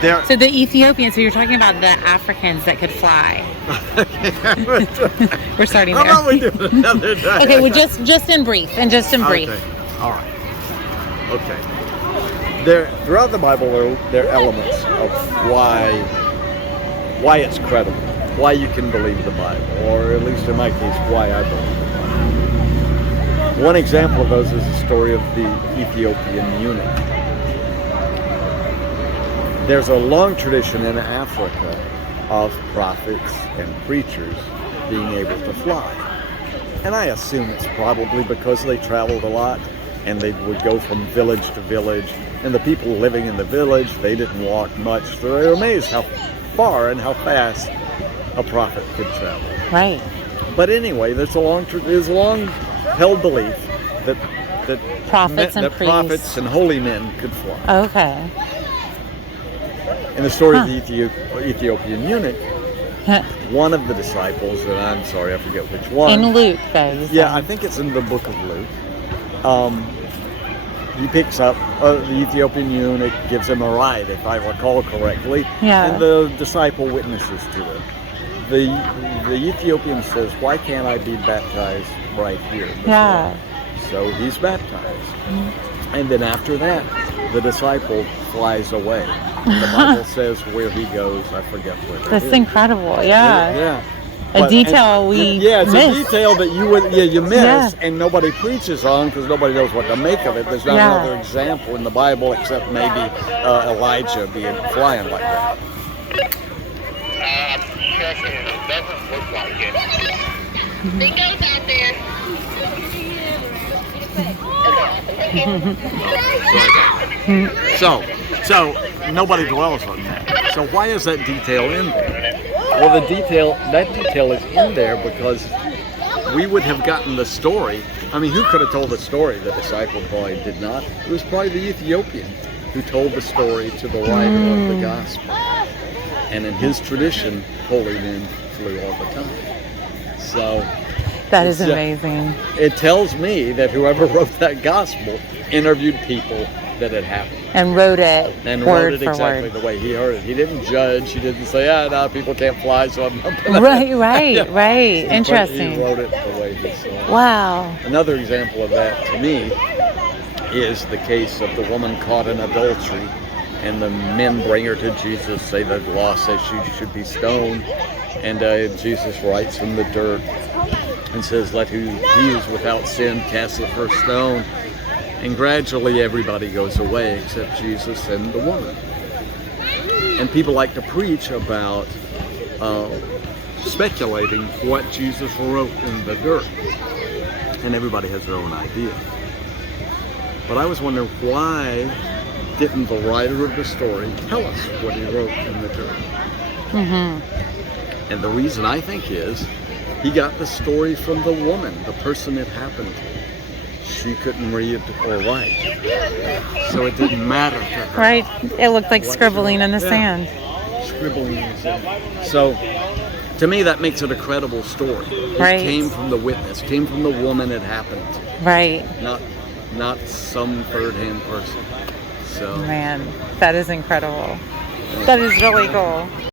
There. So the Ethiopians, so you're talking about the Africans that could fly. We're starting How there. about we do another day? Okay, well, just in brief, and just in brief. Okay. All right. Okay. Throughout the Bible, there are elements of why it's credible, why you can believe the Bible, or at least in my case, why I believe the Bible. One example of those is the story of the Ethiopian eunuch. There's a long tradition in Africa of prophets and preachers being able to fly. And I assume it's probably because they traveled a lot and they would go from village to village. And the people living in the village, they didn't walk much. So they were amazed how far and how fast a prophet could travel. Right. But anyway, there's a long held belief that Prophets and priests. prophets and holy men could fly. Okay. In the story of the Ethiopian eunuch, one of the disciples, and I'm sorry, I forget which one. In Luke, though. Yeah, I think it's in the book of Luke. He picks up the Ethiopian eunuch, gives him a ride, if I recall correctly. Yeah. And the disciple witnesses to it. The Ethiopian says, "Why can't I be baptized right here?" Yeah. So he's baptized. And then after that, the disciple flies away. The Bible says where he goes, I forget where it is. That's incredible. Yeah. Yeah. A detail we it's missed. a detail that you miss, Yeah. and nobody preaches on because nobody knows what to make of it. There's not another example in the Bible except maybe Elijah flying like that. Checking. It doesn't look like it. It goes out there. So nobody dwells on that. So why is that detail in there? Well, that detail is in there because we would have gotten the story. I mean, who could have told the story? The disciple probably did not. It was probably the Ethiopian who told the story to the writer of the gospel. And in his tradition, holy men flew all the time. So That is amazing. it tells me that whoever wrote that gospel interviewed people that it happened. And wrote it And word wrote it for exactly word. the way he heard it. He didn't judge. He didn't say, no, people can't fly, so I'm not going to. Right. Interesting. He wrote it the way he saw it. Wow. Another example of that to me is the case of the woman caught in adultery. And the men bring her to Jesus, say the law says she should be stoned. And Jesus writes in the dirt and says, let he who is without sin cast the first stone. And gradually everybody goes away except Jesus and the woman. And people like to preach about speculating what Jesus wrote in the dirt. And everybody has their own idea. But I was wondering, why didn't the writer of the story tell us what he wrote in the dirt? And the reason I think is he got the story from the woman, the person it happened to. She couldn't read or write, so it didn't matter to her. Right. It looked like scribbling in the sand. Scribbling in the sand. So to me, that makes it a credible story. Right. It came from the witness, came from the woman it happened to. Right. Not some third-hand person. So Man, that is incredible. That is really cool.